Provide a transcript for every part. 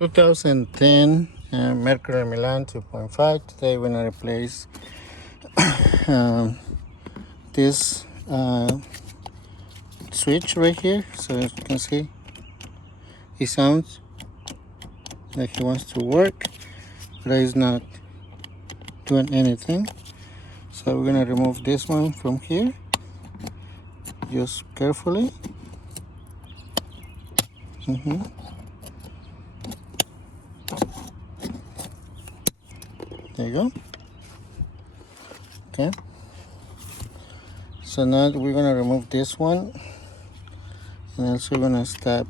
2010 Mercury Milan 2.5. Today we're gonna replace um, this switch right here. So as you can see, it sounds like he wants to work, but he's not doing anything. So we're gonna remove this one from here, just carefully. There you go. Okay. So now we're gonna remove this one, and also we're gonna stab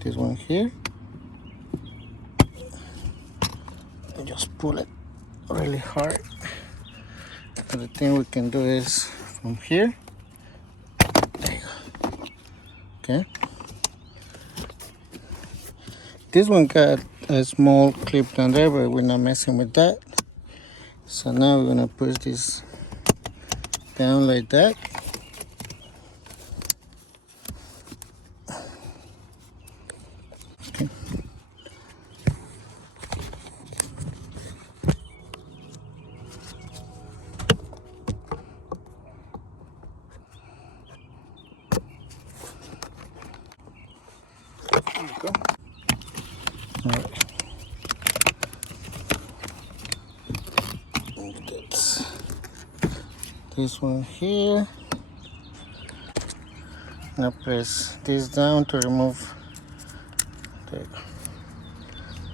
this one here. And just pull it really hard. So the thing we can do is from here. There you go. Okay. This one got a small clip down there, but we're not messing with that. So now we're gonna push this down like that. Okay. There you go. All right. That's this one here. Now press this down to remove. There you go.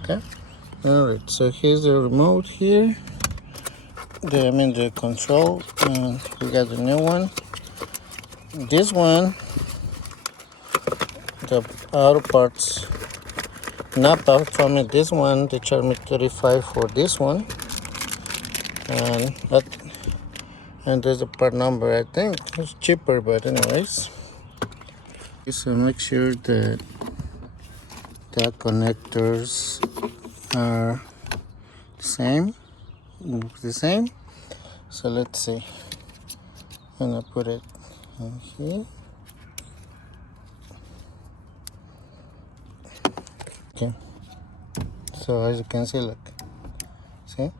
Okay. All right. So here's the remote here. The control, and we got the new one. This one, the auto parts not out from it. This one they charge me $35 for this one, and there's a part number. I think it's cheaper, but anyways. So make sure that the connectors are the same. So let's see. I'm gonna put it in here. Okay. So as you can see, look. See?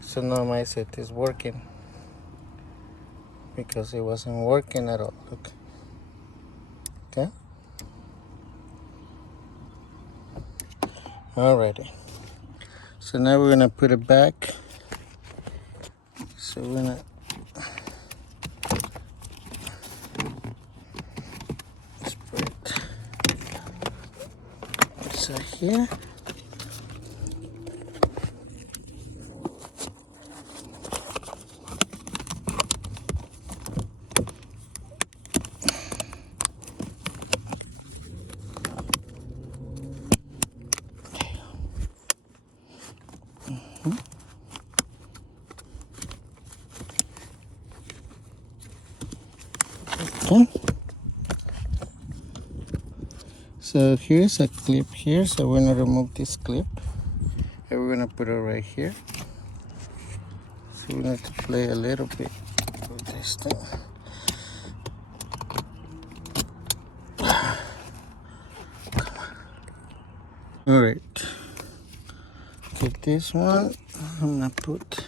So now my set is working, because it wasn't working at all. Look. Okay. Alrighty. So now we're gonna put it back. So we're gonna put it so here. Okay. So here's a clip here. So we're gonna remove this clip, and we're gonna put it right here. So we need to play a little bit with this thing. All right. Take this one. I'm gonna put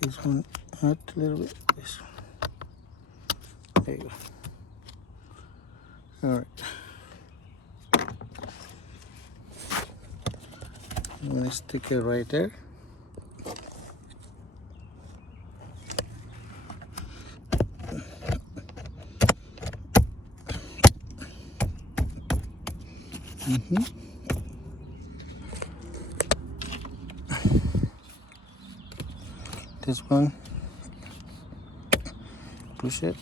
this one out a little bit. This one. There you go. All right. I'm gonna stick it right there. This one, push it,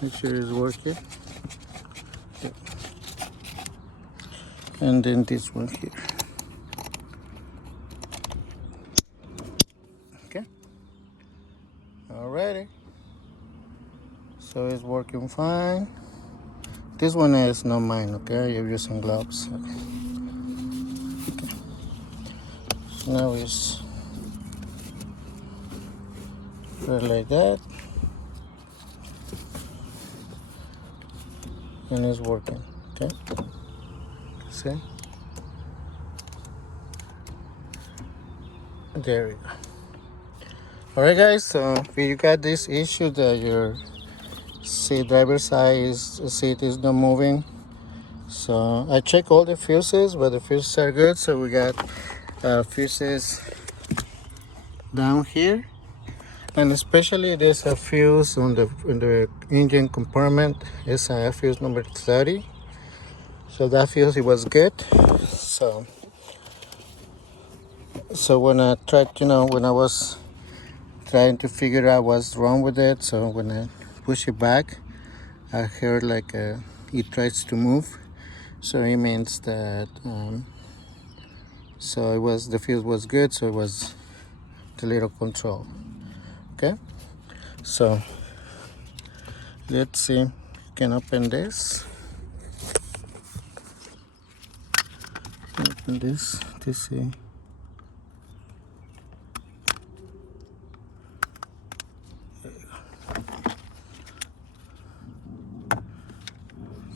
make sure it's working. Okay. And then this one here. Okay. Alrighty. So it's working fine. This one is not mine, okay? You're using gloves. Okay. So now it's put it like that. and it's working. Okay, see, there we go. All right, guys, so if you got this issue that your driver's side seat is not moving, so I check all the fuses, but the fuses are good. So we got fuses down here, and especially there's a fuse in the engine compartment. It's a fuse number 30. So that fuse, it was good. So when I tried, when I was trying to figure out what's wrong with it, so when I push it back, I heard like it tries to move. So it means that so the fuse was good, so it was the little control. Okay, so let's see, you can open this. Open this to see.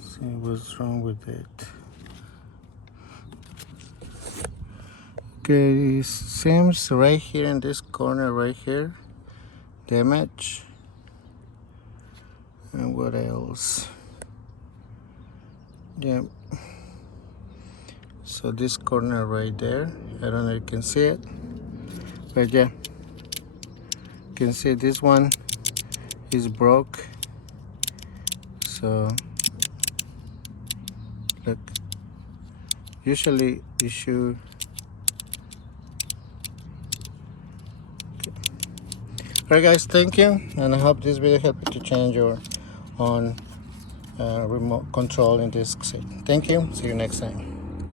See what's wrong with it. Okay, it seems right here in this corner right here, damage. And what else? Yeah, so this corner right there, I don't know if you can see it, but yeah, you can see this one is broke. So look, usually you should. Alright guys, thank you, and I hope this video helped you to change your own remote control in this seat. Thank you, see you next time.